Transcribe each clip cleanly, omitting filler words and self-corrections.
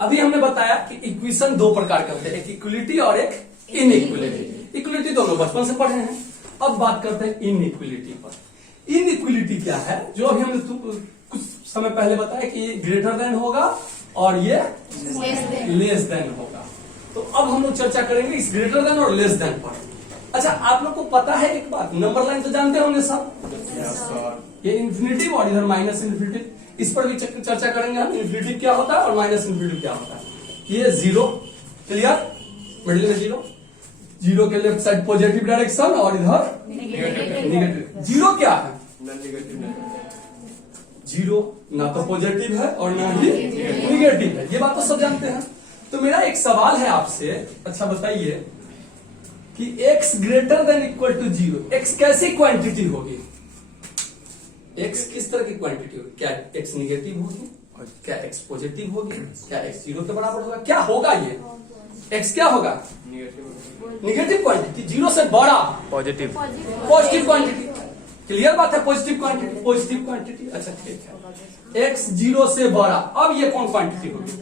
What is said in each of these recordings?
अभी हमने बताया कि इक्वेशन दो प्रकार के होते हैं, एक इक्वलिटी और एक इनइक्वलिटी। इक्वलिटी तो हम लोग बचपन से पढ़े हैं। अब बात करते हैं इनइक्वलिटी पर। इनइक्वलिटी क्या है? जो अभी हमने कुछ समय पहले बताया कि ये ग्रेटर देन होगा और ये लेस देन होगा। तो अब हम लोग चर्चा करेंगे इस ग्रेटर देन और लेस देन पर। अच्छा, आप लोग को पता है एक बात, नंबर लाइन तो जानते होंगे सब। ये इन्फिनिटिव और इधर माइनस इन्फिनिटिव, इस पर भी चर्चा करेंगे हम। इन्फिनिटिव क्या होता है और माइनस इन्फिनिटिव क्या होता है। ये जीरो, क्लियर, मिडिल में जीरो, जीरो के लेफ्ट साइड पॉजिटिव डायरेक्शन और इधर निगेटिव। जीरो क्या है? जीरो ना तो पॉजिटिव है और ना ही निगेटिव है, ये बात तो सब जानते हैं। तो मेरा एक सवाल है आपसे, अच्छा बताइए कि x greater than equal to zero, x कैसी क्वांटिटी होगी? x किस तरह की क्वांटिटी होगी? क्या x निगेटिव होगी? क्या x पॉजिटिव होगी? क्या x जीरो के बराबर होगा? क्या होगा ये? x क्या होगा? निगेटिव क्वांटिटी, जीरो से बड़ा पॉजिटिव क्वांटिटी। क्लियर बात है, पॉजिटिव क्वांटिटी। अच्छा ठीक है, x जीरो से बड़ा। अब ये कौन क्वांटिटी होगी?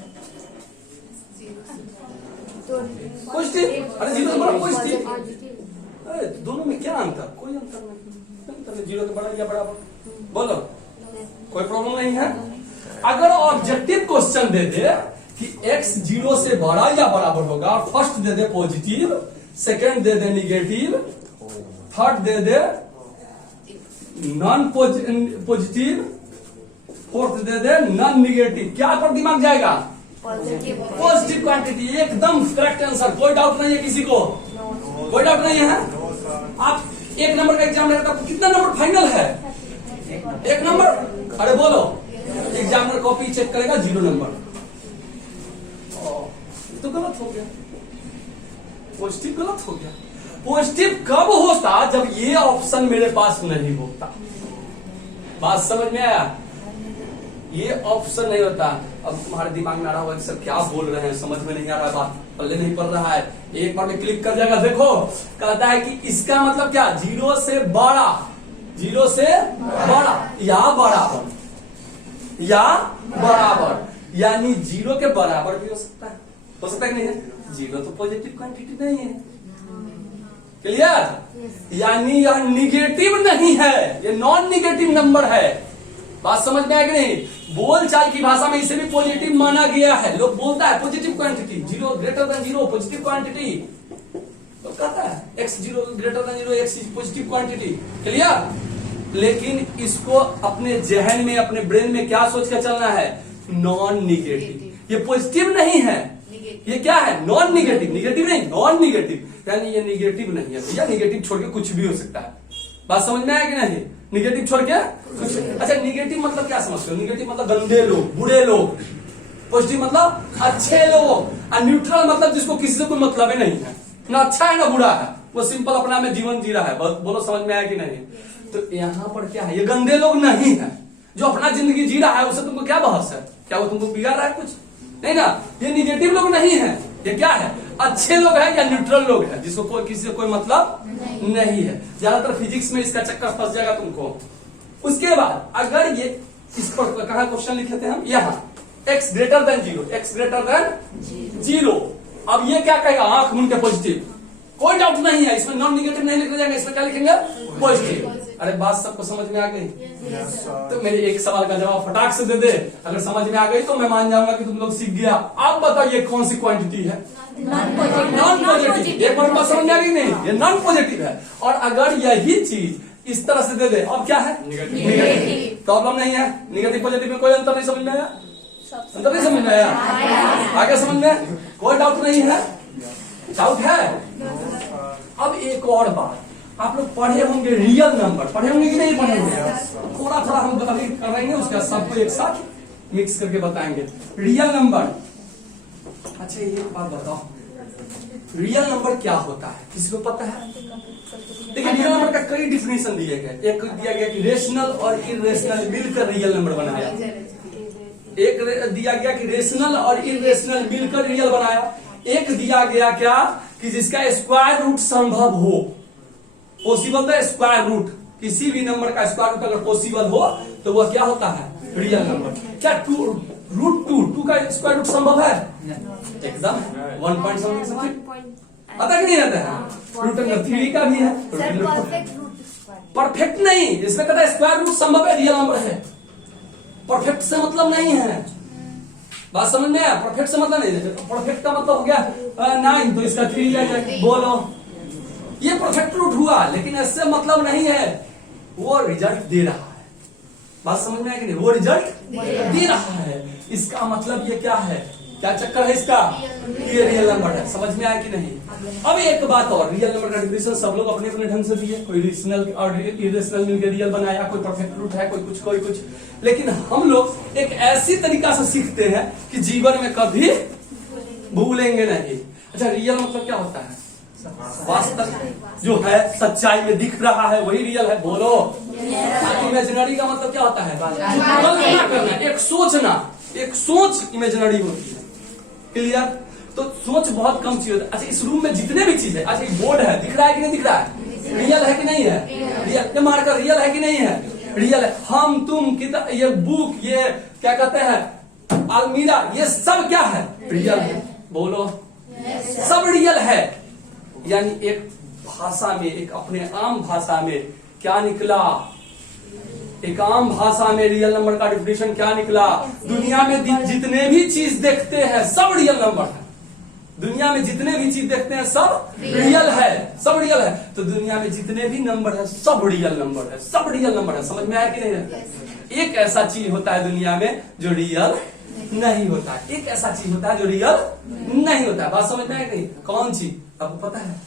पॉजिटिव। अरे जीरो से बड़ा पॉजिटिव। अरे दोनों में क्या अंतर? कोई अंतर नहीं, जीरो के बड़ा या बराबर। बोलो, कोई प्रॉब्लम नहीं है। अगर ऑब्जेक्टिव क्वेश्चन दे दे कि x जीरो से बड़ा या बराबर होगा, first they they positive, second they they negative, third they they non positive, fourth they they non negative, क्या पर दिमाग जाएगा? Positive quantity. एकदम करेक्ट आंसर, कोई डाउट नहीं है किसी को? कोई डाउट नहीं है? आप एक नंबर का एग्जाम लेगा तो कितना नंबर फाइनल है? एक नंबर। अरे बोलो, एग्जामिनर कॉपी चेक करेगा 0 नंबर, तो गलत हो गया। पॉजिटिव गलत हो गया। पॉजिटिव कब होता? जब ये ऑप्शन मेरे पास नहीं होता। बात समझ में आया? ये ऑप्शन नहीं होता। अब तुम्हारे दिमाग में आ रहा होगा सर क्या बोल रहे हैं, समझ में नहीं आ रहा है, बात पल्ले नहीं पड़ रहा है। एक बार में क्लिक कर जाएगा, देखो कहता है कि इसका मतलब क्या? जीरो से बड़ा, जीरो से बड़ा या बराबर, या बराबर, यानी जीरो के बराबर भी हो सकता है। हो सकता है कि नहीं है? जीरो तो पॉजिटिव क्वांटिटी नहीं है, क्लियर? यानी यह निगेटिव नहीं है, ये नॉन निगेटिव नंबर है। बात समझ में आया कि नहीं? बोलचाल की भाषा में इसे भी पॉजिटिव माना गया है। लोग बोलता है positive quantity, zero greater than zero positive quantity, तो कहता है x zero greater than zero, x is positive quantity, clear? लेकिन इसको अपने जहन में, अपने ब्रेन में क्या सोच कर चलना है? Non negative. ये पॉजिटिव नहीं है, ये क्या है? Non negative. निगेटिव नहीं, नॉन निगेटिव, यानी ये निगेटिव नहीं है भैया। निगेटिव छोड़ के कुछ भी हो सकता है। बात समझ में आया कि नहीं? निगेटिव छोड़ के कुछ। अच्छा, निगेटिव मतलब क्या समझते हो? निगेटिव मतलब गंदे लोग, बुरे लोग। पॉजिटिव मतलब अच्छे लोग, और न्यूट्रल मतलब जिसको किसी से कोई मतलब ही नहीं है, ना अच्छा है ना बुरा है, वो सिंपल अपना में जीवन जी रहा है। बोलो समझ में आया कि नहीं? तो यहाँ पर क्या है? ये गंदे लोग नहीं है। जो अपना जिंदगी जी रहा है उससे तुमको क्या बहस है? क्या वो तुमको बिगाड़ रहा है कुछ? नहीं ना। ये निगेटिव लोग नहीं है, ये क्या है? अच्छे लोग हैं या न्यूट्रल लोग हैं, जिसको कोई किसी से कोई मतलब नहीं है। ज्यादातर फिजिक्स में इसका चक्कर फंस जाएगा तुमको। उसके बाद अगर ये इस पर कहा क्वेश्चन लिखे थे हम, यहाँ x greater than zero, x greater than zero. अब ये क्या कहेगा? आंख मूंद के पॉजिटिव, कोई डाउट नहीं है इसमें। नॉन निगेटिव नहीं लिखा जाएगा, इसमें क्या लिखेंगे? पॉजिटिव। अरे बात सबको समझ में आ गई? तो मेरे एक सवाल का जवाब फटाक से दे दे, अगर समझ में आ गई तो मैं मान जाऊंगा कि तुम लोग सीख गया। आप बताओ ये कौन सी क्वांटिटी है? Non positive. एक बार बात समझ में आ गई नहीं? ये नॉन पॉजिटिव है। और अगर यही चीज इस तरह से दे दे, अब क्या है? निगेटिव। प्रॉब्लम नहीं है। निगेटिव पॉजिटिव में कोई अंतर नहीं समझ में आया? अंतर नहीं समझ में आया? आगे समझ में? कोई डाउट नहीं है? डाउट है? अब एक और बात, आप लोग पढ़े होंगे रियल नंबर, पढ़े होंगे कि नहीं पढ़े होंगे? थोड़ा थोड़ा हम अभी करेंगे, उसका सबको एक साथ मिक्स करके बताएंगे। रियल नंबर, अच्छा ये बात बताओ, रियल नंबर क्या होता है? किसी को पता है? देखिए, रियल नंबर का कई डिफिनेशन दिए गए। एक दिया गया कि रेशनल और इरेशनल मिलकर रियल नंबर बनाया। एक दिया गया कि रेशनल और इरेशनल मिलकर रियल बनाया। एक दिया गया क्या कि जिसका स्क्वायर रूट संभव हो, पॉसिबल द स्क्वायर रूट, किसी भी नंबर का स्क्वायर रूट अगर पॉसिबल हो तो वह क्या होता है? Real number. क्या √2 का स्क्वायर रूट संभव है? एकदम 1 पॉइंट समथिंग आता कि नहीं आता है? रूट अंडर 3 का भी है। परफेक्ट नहीं, इसमें कहता है स्क्वायर रूट संभव है, रियल नंबर है। परफेक्ट से मतलब नहीं है, बात समझ में आया? परफेक्ट से मतलब नहीं, परफेक्ट का मतलब हो गया 9, तो इसका 3 आ जाएगा। बोलो, ये परफेक्ट रूट हुआ, लेकिन इससे मतलब नहीं है, वो रिजल्ट दे रहा है। बात समझ में आया कि नहीं? वो रिजल्ट दे रहा है, इसका मतलब ये क्या है, क्या चक्कर है इसका? ये रियल नंबर है। समझ में आया कि नहीं? अब एक बात और, रियल नंबर का डिफिनेशन सब लोग अपने अपने ढंग से दिए, कोई रेशनल और इरेशनल मिलकर रियल बनाया, कोई परफेक्ट रूट है, कोई कुछ। लेकिन हम लोग एक ऐसी तरीका से सीखते हैं कि जीवन में कभी भूलेंगे नहीं। अच्छा, रियल मतलब क्या होता है? वास्तव जो है, सच्चाई में दिख रहा है, वही रियल है। बोलो। इमेजिनरी का मतलब क्या होता है? कल्पना करना, एक सोचना, एक सोच इमेजिनरी होती है। क्लियर? तो सोच बहुत कम चीज होता है। अच्छा, इस रूम में जितने भी चीज है, अच्छा ये बोर्ड है, दिख रहा है कि नहीं दिख रहा है? रियल है कि नहीं है? रियल। ये मार्कर रियल है कि नहीं है? रियल है। हम, तुम, किताब, ये बुक, ये क्या कहते हैं, अलमीरा, ये सब क्या है? रियल है। बोलो, सब रियल है। यानी एक भाषा में, एक अपने आम भाषा में क्या निकला? एक आम भाषा में रियल नंबर का डिफिनेशन क्या निकला? दुनिया में जितने भी चीज देखते हैं सब रियल नंबर है। दुनिया में जितने भी चीज देखते हैं सब रियल है, सब रियल है। तो दुनिया में जितने भी नंबर है सब रियल नंबर है, सब रियल नंबर है। समझ में आया कि नहीं? एक ऐसा चीज होता है दुनिया में जो रियल नहीं होता है, एक ऐसा चीज होता है जो रियल नहीं होता है। बात समझ में आया कि नहीं? कौन चीज आपको पता है?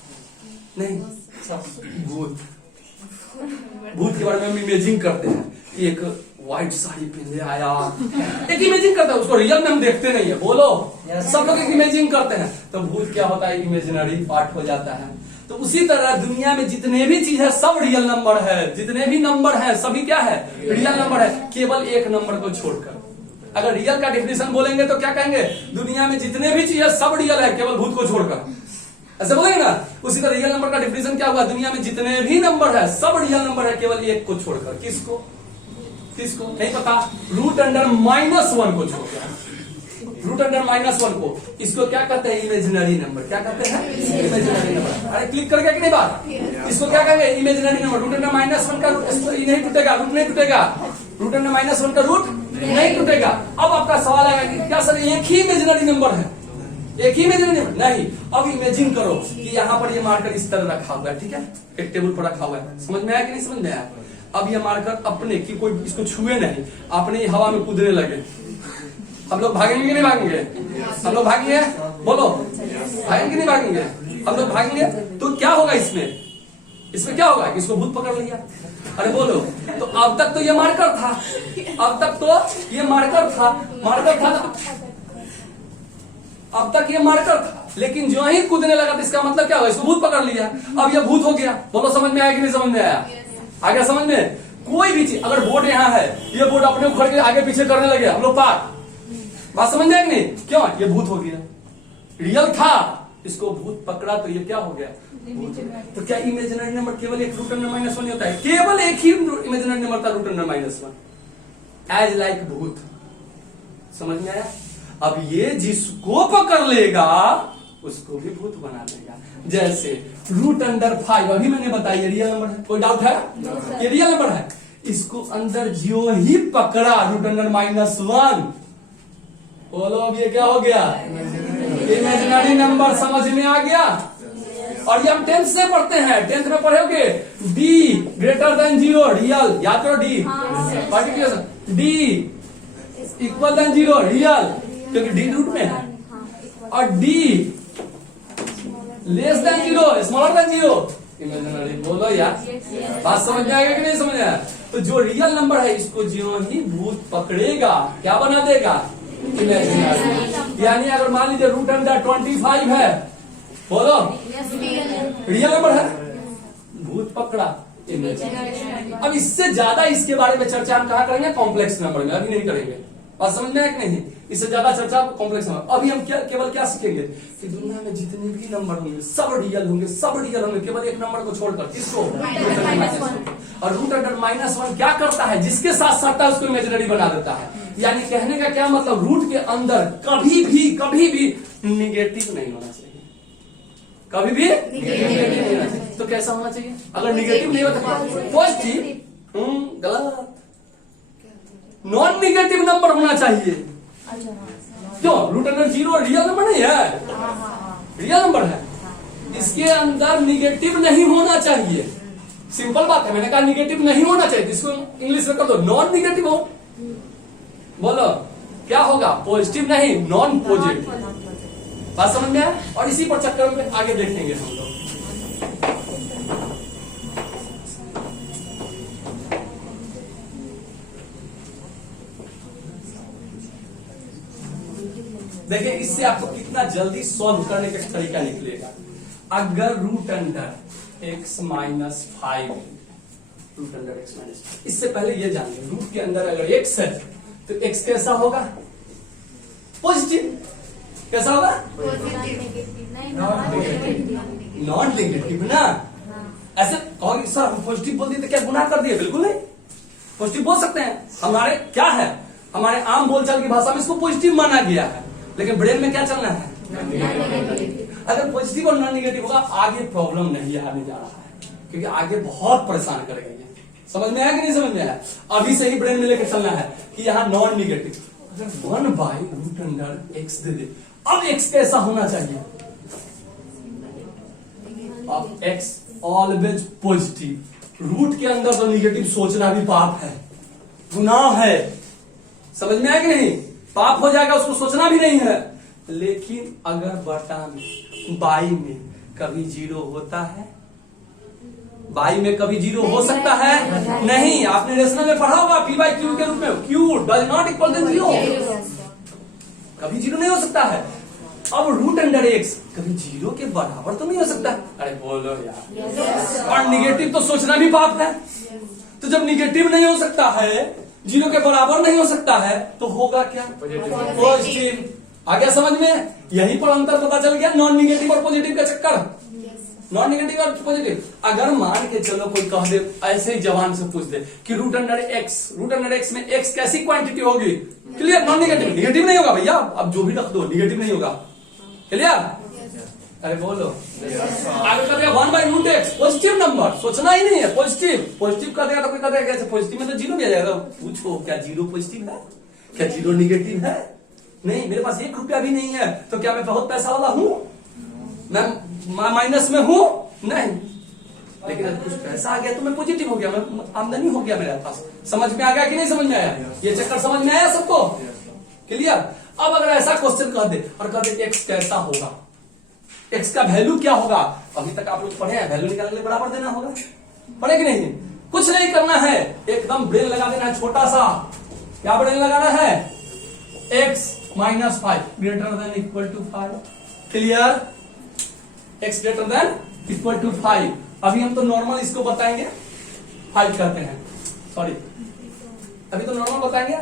नहीं? भूत। भूत के बारे में हम इमेजिंग करते हैं कि एक व्हाइट साड़ी पहने आया, एक इमेजिंग करते हैं, उसको रियल में हम देखते नहीं है। बोलो, सब लोग एक इमेजिंग करते हैं। तो भूत क्या होता है? इमेजिनरी पार्ट हो जाता है। तो उसी तरह दुनिया में जितने भी चीज है सब रियल नंबर है, जितने भी नंबर है सभी क्या है? रियल नंबर है, केवल एक नंबर को छोड़कर। अगर रियल का डिफिनेशन बोलेंगे तो क्या कहेंगे? दुनिया में जितने भी चीज है सब रियल है, केवल भूत को छोड़कर। ऐसे बोलेंगे ना? उसी तरह रियल नंबर का डिफिनेशन क्या हुआ? दुनिया में जितने भी नंबर है सब रियल नंबर है, केवल एक को छोड़कर। किसको? किसको नहीं पता? रूट अंडर -1 को छोड़कर। रूट अंडर -1 को, इसको क्या कहते हैं? Imaginary number. क्या कहते हैं? Imaginary number. अरे क्लिक कर गया कि नहीं बात? इसको क्या कहेंगे? Imaginary number. रूट अंडर -1 का नहीं टूटेगा, रूट नहीं टूटेगा। रूट अंडर -1 का रूट नहीं टूटेगा। अब आपका सवाल आएगा कि क्या सर एक ही इमेजिनरी नंबर है? एक ही इमेजिनरी नंबर नहीं। अब इमेजिन करो कि यहाँ पर ये मार्कर इस तरह रखा हुआ है, ठीक है, एक टेबल पर रखा हुआ है। समझ में आया कि नहीं समझ में आया? अब ये मार्कर अपने की कोई इसको छुए नहीं, अपने हवा में कूदने लगे। हम लोग भागेंगे कि नहीं भागेंगे? हम लोग भागेंगे? बोलो, भागेंगे कि नहीं भागेंगे? हम लोग भागेंगे। तो क्या होगा इसमें? इसमें क्या होगा? इसको भूत पकड़ लिया। अरे बोलो, तो अब तक तो ये मार्कर था, अब तक तो ये मार्कर था, अब तक ये मार्कर था, लेकिन जो ही कूदने लगा तो इसका मतलब क्या हुआ? इसको भूत पकड़ लिया, अब ये भूत हो गया। बोलो, समझ में आया कि नहीं समझ में आया? आ गया समझ में? कोई भी चीज, अगर बोर्ड यहाँ है, ये बोर्ड अपने उखड़ के आगे पीछे करने लगे, हम लोग पार। बात समझ में आया कि नहीं? क्यों? ये भूत हो गया। रियल था, इसको भूत पकड़ा तो ये क्या हो गया? तो क्या इमेजिनरी नंबर केवल एक रूट अंडर -1 होता है? केवल एक ही इमेजिनरी नंबर था, रूट अंडर -1, एज लाइक भूत। समझ में आया? अब ये जिसको पकड़ लेगा उसको भी भूत बना देगा। जैसे रूट अंडर 5, अभी मैंने बताया रियल नंबर है, कोई डाउट है? ये रियल नंबर है। इसको अंदर जो ही पकड़ा रूट अंडर -1, बोलो अब ये क्या हो गया? Imaginary number. समझ में आ गया? और ये हम 10th से पढ़ते हैं, 10th में पढ़ोगे डी ग्रेटर देन 0 रियल, याद करो D particular, D equal than 0 real, क्योंकि डी रूट में है, और D less than 0 smaller than 0 imaginary. बोलो यार, बात समझ में आएगा कि नहीं समझ में आया? तो जो रियल नंबर है इसको जो ही भूत पकड़ेगा क्या बना देगा? इमेजिनरी। यानी अगर मान लीजिए रूट अंडर 25 है, बोलो रियल नंबर है, भूत पकड़ा, इमेजिनरी। अब इससे ज्यादा इसके बारे में चर्चा हम कहाँ करेंगे? कॉम्प्लेक्स नंबर में, अभी नहीं करेंगे। बात समझ में आया कि नहीं? इससे ज्यादा चर्चा कॉम्प्लेक्स नंबर। अभी हम केवल क्या सीखेंगे कि दुनिया में जितने भी नंबर होंगे सब रियल होंगे, सब रियल होंगे, केवल एक नंबर को छोड़कर। किसको? और रूट अंडर -1 क्या करता है? जिसके साथ सटता है उसको इमेजिनरी बना देता है। यानी कहने का क्या मतलब, रूट के अंदर कभी भी निगेटिव नहीं होना चाहिए, कभी भी निगेटिव नहीं होना चाहिए। तो कैसा होना चाहिए, अगर निगेटिव नहीं होता पॉजिटिव, गलत, नॉन निगेटिव नंबर होना चाहिए। क्यों, root under zero real number नहीं है, रियल नंबर है, इसके अंदर निगेटिव नहीं होना चाहिए। सिंपल बात है, मैंने कहा निगेटिव नहीं होना चाहिए, इसको इंग्लिश में कर दो नॉन निगेटिव हो। बोलो क्या होगा, पॉजिटिव नहीं, नॉन पॉजिटिव। बात समझ में आया? और इसी पर चक्कर में आगे देखेंगे हम लोग। देखिए इससे आपको कितना जल्दी सॉल्व करने का तरीका निकलेगा। अगर root under x minus 5, root under x minus, इससे पहले ये जान लें रूट के अंदर अगर x है तो x कैसा होगा, पॉजिटिव। कैसा होगा, नॉन नेगेटिव ना। ऐसे कहोगे सर हम पॉजिटिव बोल दिए तो क्या गुनाह कर दिए, बिल्कुल नहीं, पॉजिटिव बोल सकते हैं। हमारे क्या है, हमारे आम बोलचाल की भाषा में इसको पॉजिटिव माना गया है, लेकिन ब्रेन में क्या चलना है, अगर पॉजिटिव और नॉन नेगेटिव होगा आगे प्रॉब्लम नहीं आने जा रहा है, क्योंकि आगे बहुत परेशान करेगा ये। समझ में आया कि नहीं समझ में आया? अभी से ही ब्रेन में लेकर चलना है कि यहाँ नॉन नेगेटिव, अगर 1/√x दे दे, अब x कैसा होना चाहिए, अब x ऑलवेज पॉजिटिव। रूट के अंदर तो नेगेटिव सोचना भी पाप है, गुनाह है। समझ में आया कि नहीं, पाप हो जाएगा, उसको सोचना भी नहीं है। लेकिन अगर बटा में बाई में कभी जीरो होता है, बाई में कभी जीरो हो सकता है नहीं, आपने रेशनल में पढ़ा होगा p/q के रूप में, q does not equal to 0, कभी जीरो नहीं हो सकता है। अब रूट अंडर x कभी जीरो के बराबर तो नहीं हो सकता, अरे बोलो यार, और निगेटिव तो सोचना भी पाप है। तो जब निगेटिव नहीं हो सकता है, जीरो के बराबर नहीं हो सकता है, तो होगा क्या, पॉजिटिव। आ गया समझ में? यहीं पर अंतर पता चल गया, नॉन निगेटिव और पॉजिटिव का चक्कर। नॉन निगेटिव और पॉजिटिव, अगर मान के चलो कोई कह दे, ऐसे ही जवान से पूछ दे कि रूट अंडर x में x कैसी क्वांटिटी होगी, क्लियर, नॉन निगेटिव, निगेटिव नहीं होगा भैया, अब जो भी रख दो निगेटिव नहीं होगा, क्लियर। अरे बोलो, आगे कर दिया 1/√x, पॉजिटिव नंबर, सोचना ही नहीं है, पॉजिटिव कर देगा तो कोई कर देगा कैसे, पॉजिटिव में तो जीरो भी आ जाएगा। पूछो क्या जीरो पॉजिटिव है, क्या जीरो निगेटिव है? नहीं, मेरे पास 1 रुपया भी नहीं है, तो क्या मैं बहुत पैसा वाला हूं, मैं माइनस में हूं? नहीं, लेकिन अगर कुछ पैसा आ गया तो मैं पॉजिटिव हो गया, मैं आमदनी हो गया मेरे पास। समझ में आ गया कि नहीं समझ में आया? ये चक्कर समझ में आया सबको, क्लियर। अब अगर ऐसा क्वेश्चन कह दे और कह दे x कैसा होगा, x का वैल्यू क्या होगा, अभी तक आप लोग पढ़े हैं, वैल्यू निकालने के लिए बराबर देना होगा, पढ़े कि नहीं? कुछ नहीं करना है, एकदम ब्रेन लगा देना है छोटा सा। क्या ब्रेन लगाना है, x minus 5 greater than equal to 5, clear, x greater than equal to 5। अभी हम तो नॉर्मल इसको बताएंगे, 5 कहते हैं, सॉरी अभी तो नॉर्मल बताएंगे।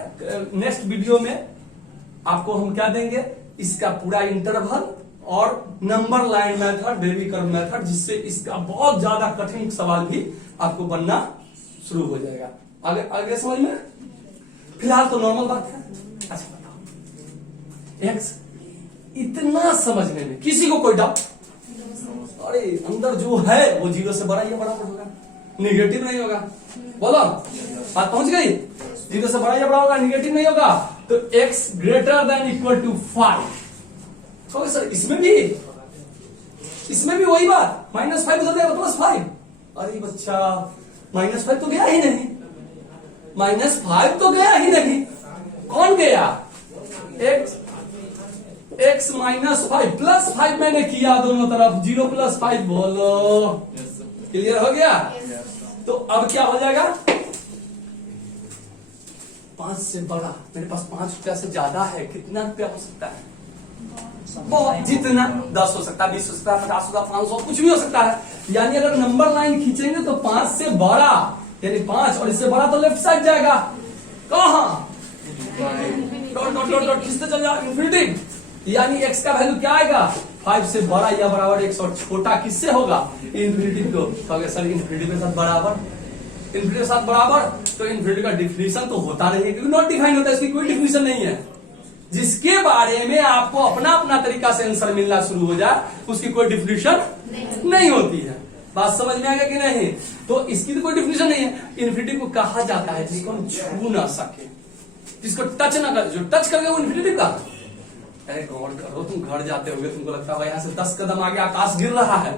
नेक्स्ट वीडियो में आपको हम क्या देंगे, इसका पूरा इंटरवल और number line method, baby curve method, जिससे इसका बहुत ज्यादा कठिन सवाल भी आपको बनना शुरू हो जाएगा। आगे आगे समझ में? फिलहाल तो नॉर्मल बात है। अच्छा बताओ, एक्स इतना समझने में किसी को कोई डाउट? अरे अंदर जो है वो जीरो से बड़ा या बराबर होगा, निगेटिव नहीं होगा। बोलो, बात पहुंच गई? जीरो से बड़ा या बड़ा होगा, निगेटिव नहीं होगा। तो x greater than equal to 5। कहोगे सर इसमें भी वही बात, -5 उधर जाएगा +5। अरे बच्चा, -5 तो गया ही नहीं, -5 तो गया ही नहीं। कौन गया? x -5 +5 मैंने किया दोनों तरफ, 0 + 5 बोलो, क्लियर हो गया? तो अब क्या हो जाएगा, 5 से बड़ा, मेरे पास 5 रुपया से ज्यादा है, कितना रुपया हो सकता है? बहुत, जितना 10 हो सकता है, 20 हो सकता है, 50 होगा, 500, कुछ भी हो सकता है। यानी अगर नंबर लाइन खींचेंगे तो 5 से बड़ा, यानी 5, और इससे बड़ा तो लेफ्ट साइड जाएगा, कहां? डॉट डॉट डॉट डॉट खींचते चल जाओ, इन्फिनिटी। यानी x का वैल्यू क्या आएगा, 5 से बड़ा या बराबर x, और छोटा किससे होगा, इन्फिनिटी को। तो अगर सर इन्फिनिटी के साथ बराबर, इन्फिनिटी के साथ बराबर, तो इन्फिनिटी का डिफिनीशन तो होता नहीं है, क्योंकि नॉट डिफाइन होता है, इसकी कोई डिफिनीशन नहीं है। जिसके बारे में आपको अपना अपना तरीका से आंसर मिलना शुरू हो जाए, उसकी कोई डिफिनीशन नहीं होती है। बात समझ में आ गया कि नहीं? तो इसकी तो कोई डिफिनीशन नहीं है। इन्फिनिटी को कहा जाता है जिसको हम छू ना सके, जिसको टच ना कर, जो टच कर गया वो इन्फिनिटी का। अरे गौर करो, तुम घर जाते होगे, तुमको लगता होगा यहाँ से 10 कदम आगे आकाश गिर रहा है,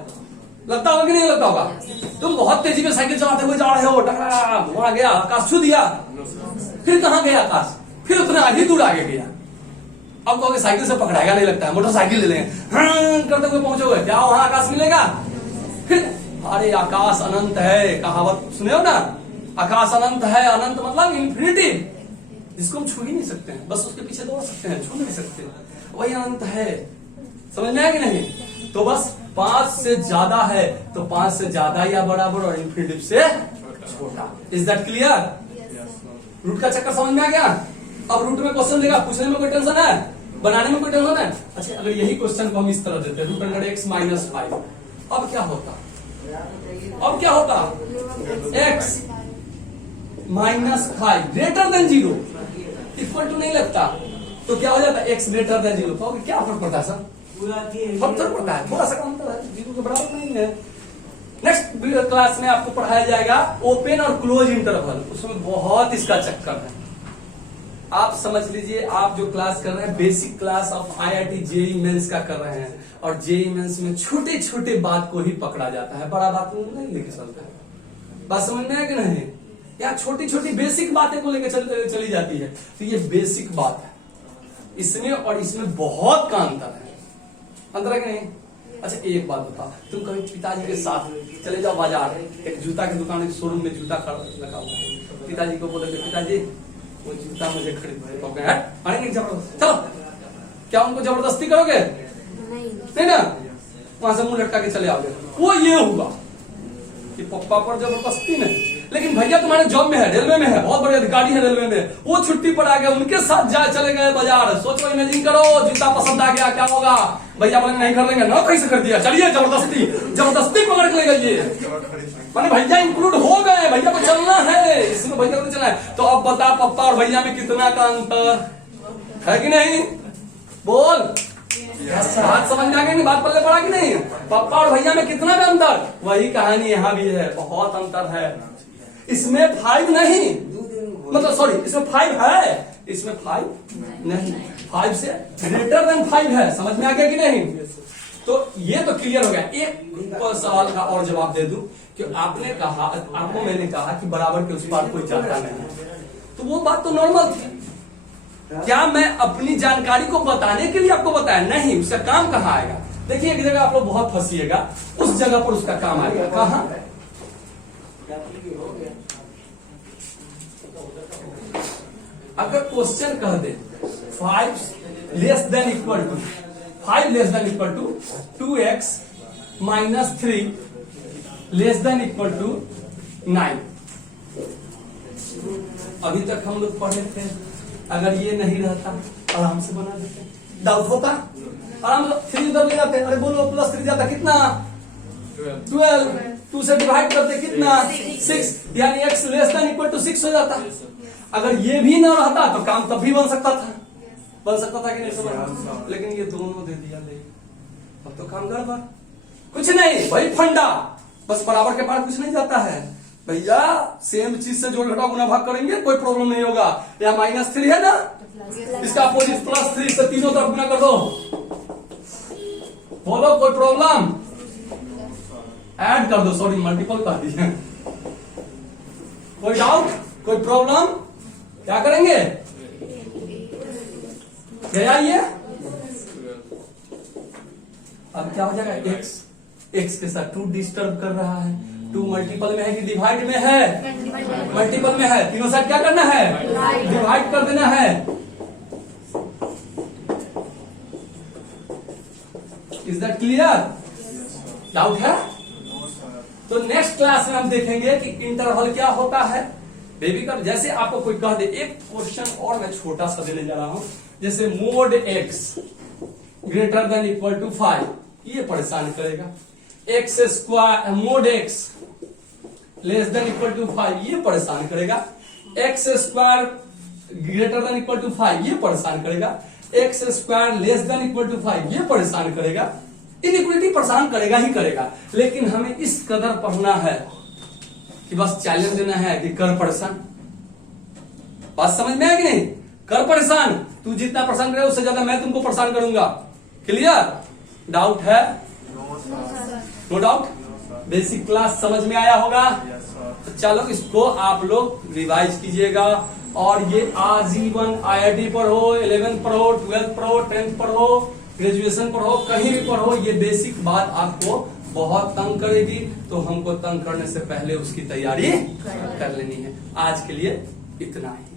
लगता होगा कि नहीं लगता होगा? तुम बहुत तेजी में साइकिल चलाते हुए जा रहे हो, टकरा वहां गया, आकाश छू दिया, फिर कहां गया आकाश, फिर उतना आगे दूर आगे गया। अब कहोगे साइकिल से पकड़ाएगा, नहीं लगता है, मोटरसाइकिल ले लेंगे, करते हुए पहुंचोगे, क्या वहां आकाश मिलेगा? फिर अरे आकाश अनंत है, कहावत सुने हो ना, आकाश अनंत है, अनंत मतलब इन्फिनिटी, जिसको हम छू ही नहीं सकते हैं, बस उसके पीछे दौड़ सकते हैं, छू नहीं सकते, वही अनंत है। समझ में आया कि नहीं? तो बस 5 से ज्यादा है तो 5 से ज्यादा या बराबर, और इन्फिनिटी से छोटा। Is that clear? रूट का चक्कर समझ में आ गया? अब रूट में क्वेश्चन देगा, पूछने में कोई टेंशन है, बनाने में कोई टेंशन है? अच्छा, अगर यही क्वेश्चन को हम इस तरह देते, रूट अंडर x माइनस 5, अब क्या होता? अब क्या होता? x minus 5 greater than 0 equal to नहीं लगता, तो क्या हो जाता? x greater than 0। तो क्या फर्क पड़ता है सर? फर्क पड़ता है, थोड़ा सा कम है, 0 के बराबर नहीं है। नेक्स्ट क्लास में आपको पढ़ाया जाएगा ओपन और क्लोज इंटरवल, उसमें बहुत इसका चक्कर है। आप समझ लीजिए, आप जो क्लास कर रहे हैं basic class of IIT JEE mains का कर रहे हैं, और जेईई मेंस में छोटे छोटे बात को ही पकड़ा जाता है, बड़ा बात को नहीं लेके चलता है। बात समझ में है कि नहीं? यहाँ छोटी छोटी बेसिक बातें को लेकर चली जाती है, तो ये बेसिक बात है, इसमें और इसमें बहुत का अंतर है। अंतर है कि नहीं? अच्छा, एक बात बता, तुम कभी पिताजी के साथ चले जाओ बाजार, एक जूता की दुकान, एक शोरूम में जूता लगा हुआ है, पिताजी को बोलोगे पिताजी वो जूता मुझे खरीद, आएंगे जबरदस्ती, चलो, क्या उनको जबरदस्ती करोगे? नहीं ना, वहां से मुंह लटका के चले आओगे, वो ये होगा कि पप्पा पर जबरदस्ती नहीं। लेकिन भैया तुम्हारे जॉब में है, रेलवे में है, बहुत बड़े अधिकारी है रेलवे में, वो छुट्टी पर आ गए, उनके साथ चले गए बाजार, सोचो, इमेजिन करो, जूता पसंद आ गया, क्या होगा? भैया बोले नहीं कर देंगे, ना कैसे कर दिया, चलिए जबरदस्ती पकड़ के ले गई, मैंने भैया इंक्लूड हो गए, भैया को चलना है, इसमें भैया को चलना है। तो अब बता, पप्पा और भैया में कितना का अंतर है कि नहीं? बोल, बात समझ में आ गई? बात पल्ले पड़ा कि नहीं? पप्पा और भैया में कितना का अंतर? वही कहानी यहाँ भी है, बहुत अंतर है। इसमें 5 नहीं, मतलब सॉरी, इसमें 5 है, इसमें 5 नहीं, 5 से ग्रेटर देन 5 है। समझ में आ गया कि नहीं? तो ये तो क्लियर हो गया। एक सवाल का और जवाब दे दूं कि आपने कहा, आपको मैंने कहा कि बराबर के उस पार कोई जाता नहीं, तो वो बात तो नॉर्मल थी। क्या मैं अपनी जानकारी को बताने के लिए आपको बताया? नहीं, उसका काम कहाँ आएगा? देखिए, एक जगह आप लोग बहुत फंसिएगा, उस जगह पर उसका काम आएगा। कहाँ? अगर क्वेश्चन कह दे 5 less than equal to 5 less than equal to 2x minus 3 less than equal to 9, अभी तक हम लोग पढ़े थे, अगर ये नहीं रहता आराम से बना देते, डाउट होता आराम से 3 इधर ले जाते, अरे बोलो +3 जाता कितना? 12, 2 से डिवाइड करते कितना? 6, यानी x less than equal to 6 हो जाता। अगर ये भी ना रहता तो काम तब भी बन सकता था कि नहीं समझ, लेकिन ये दोनों दे दिया, ले अब तो काम गड़बड़। कुछ नहीं भाई, फंडा, बस बराबर के पार कुछ नहीं जाता है भैया, सेम चीज से जोड़ घटाव गुना भाग करेंगे, कोई प्रॉब्लम नहीं होगा। यहाँ -3 है ना, इसका अपोजिट +3 से तीनों तरफ गुना कर दो, बोलो कोई प्रॉब्लम? ऐड कर दो, सॉरी मल्टीपल कर दिए, कोई डाउट, कोई प्रॉब्लम? क्या करेंगे? गया ये, अब क्या हो जाएगा? x के साथ 2 डिस्टर्ब कर रहा है, 2 मल्टीपल में है कि डिवाइड में है? मल्टीपल में है, तीनों साइड क्या करना है? डिवाइड कर देना है। Is that clear? डाउट है? तो नेक्स्ट क्लास में हम देखेंगे कि इंटरवल क्या होता है। बेबी का जैसे आपको कोई कह दे, एक क्वेश्चन और मैं छोटा सा देने जा रहा हूं, जैसे mod x greater than equal to 5, ये परेशान करेगा। x square mod x less than equal to 5 ये परेशान करेगा, x square greater than equal to 5 ये परेशान करेगा, x square less than equal to 5 ये परेशान करेगा। इनइक्वलिटी परेशान करेगा ही करेगा, लेकिन हमें इस कदर पढ़ना है कि बस चैलेंज देना है कि कर परेशान। बात समझ में है कि नहीं? कर परेशान, तू जितना परेशान करे उससे ज्यादा मैं तुमको परेशान करूंगा। क्लियर? डाउट है? No doubt. बेसिक क्लास समझ में आया होगा? तो चलो इसको आप लोग रिवाइज कीजिएगा, और ये आजीवन IIT पढ़ो, 11th पढ़ो, 12th पढ़ो, 10th पढ़ो, ग्रेजुएशन पढ़ो, कहीं भी पढ़ो, ये बेसिक बात आपको बहुत तंग करेगी, तो हमको तंग करने से पहले उसकी तैयारी कर लेनी है। आज के लिए इतना ही।